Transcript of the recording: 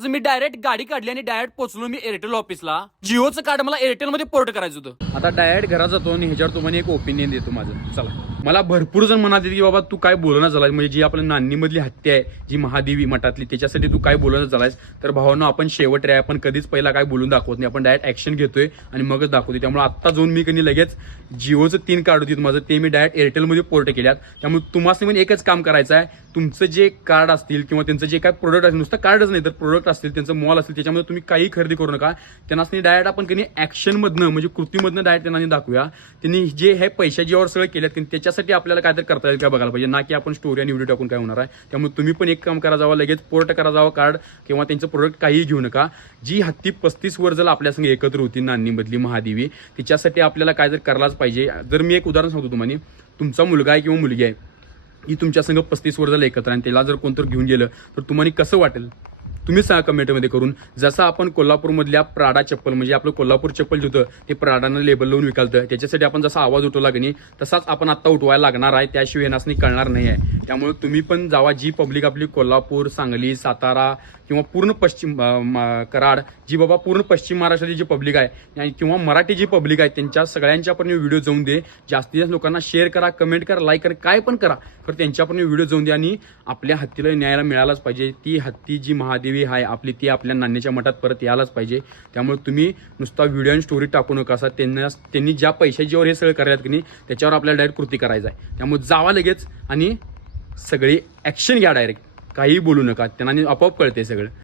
आज मी डायरेक्ट गाडी काढली आणि डायरेक्ट पोहोचलो मी एअरटेल ऑफिसला. जिओचं कार्ड मला एअरटेल मध्ये पोर्ट करायचं होतं. आता डायरेक्ट घरात जातो आणि ह्याच्यावर तुम्हाला एक ओपिनियन देतो माझं. चला, मला भरपूर जण म्हणत की बाबा तू काय बोलणं झालाय, म्हणजे जी आपल्या नान्नीमधली हत्या आहे जी महादेवी मठातली, त्याच्यासाठी तू काय बोलणं झालायस. तर भावांनो, आपण शेवट रे, आपण कधीच पहिला काय बोलून दाखवत नाही, आपण डायरेक्ट ऍक्शन घेतोय आणि मगच दाखवतोय. त्यामुळे आता जाऊन मी कधी लगेच जिओचं 3 कार्ड होती माझं, ते मी डायरेक्ट एअरटेलमध्ये पोर्ट केल्यात. त्यामुळे तुम्हाला पण एकच काम करायचं आहे, तुमचं जे कार्ड असतील किंवा त्यांचं जे काय प्रोडक्ट असेल, नुसतं कार्डच नाही तर प्रोडक्ट असतील, त्यांचं मॉल असेल, त्याच्यामध्ये तुम्ही काही खरेदी करू नका. त्यांना डायरेक्ट आपण कधी ऍक्शनमधनं म्हणजे कृतीमधनं डायरेक्ट त्यांना दाखवूया. त्यांनी जे हे पैशाच्यावर सगळं केल्यात त्याच्यासाठी आपल्याला काय तर करता येईल काय बघायला पाहिजे, ना की आपण स्टोरी आणि व्हिडिओ टाकून काय होणार आहे. त्यामुळे तुम्ही पण एक काम करा जावं, लगेच पोर्ट करा जावं कार्ड किंवा त्यांचं प्रोडक्ट काही घेऊ नका. जी हत्ती 35 वर जर आपल्या संग एकत्र होती नान्नीमधली महादेवी, तिच्यासाठी आपल्याला काय तर करायलाच पाहिजे. जर मी एक उदाहरण सांगतो तुम्हाला, तुमचा मुलगा आहे किंवा मुलगी आहे ही तुमच्या संग 35 वर झालं एकत्र आणि त्याला जर कोणतरी घेऊन गेलं तर तुम्हाला कसं वाटेल तुम्ही सांगा कमेंटमध्ये करून. जसं आपण कोल्हापूरमधल्या प्राडा चप्पल, म्हणजे आपलं कोल्हापूर चप्पल जे होतं ते प्राडानं लेबल लावून विकालतं, त्याच्यासाठी आपण जसा आवाज उठवला की नाही तसाच आपण आता उठवायला लागणार आहे, त्याशिवाय येण्यासनी कळणार नाही आहे. त्यामुळे तुम्ही पण जावा, जी पब्लिक आपली कोल्हापूर, सांगली, सातारा किंवा पूर्ण पश्चिम कराड, जी बाबा पूर्ण पश्चिम महाराष्ट्राची जी पब्लिक आहे किंवा मराठी जी पब्लिक आहे, त्यांच्या सगळ्यांच्या पण व्हिडिओ जाऊन दे. जास्तीत जास्त लोकांना शेअर करा, कमेंट करा, लाईक करा, काय पण करा, तर त्यांच्या पण व्हिडिओ जाऊन द्या. आणि आपल्या हत्तीला न्यायला मिळालाच पाहिजे. ती हत्ती जी महादेवी आहे आपली, ती आपल्या नान्याच्या मठात परत यायलाच पाहिजे. त्यामुळे तुम्ही नुसता व्हिडिओ आणि स्टोरी टाकू नका. असा त्यांनी ज्या पैशाच्यावर हे सगळं करायला की नाही त्याच्यावर आपल्याला डायरेक्ट कृती करायचं आहे. त्यामुळे जावा लगेच आणि सगळी ऍक्शन घ्या, डायरेक्ट काही बोलू नका, त्यांना आपोआप कळते सगळं.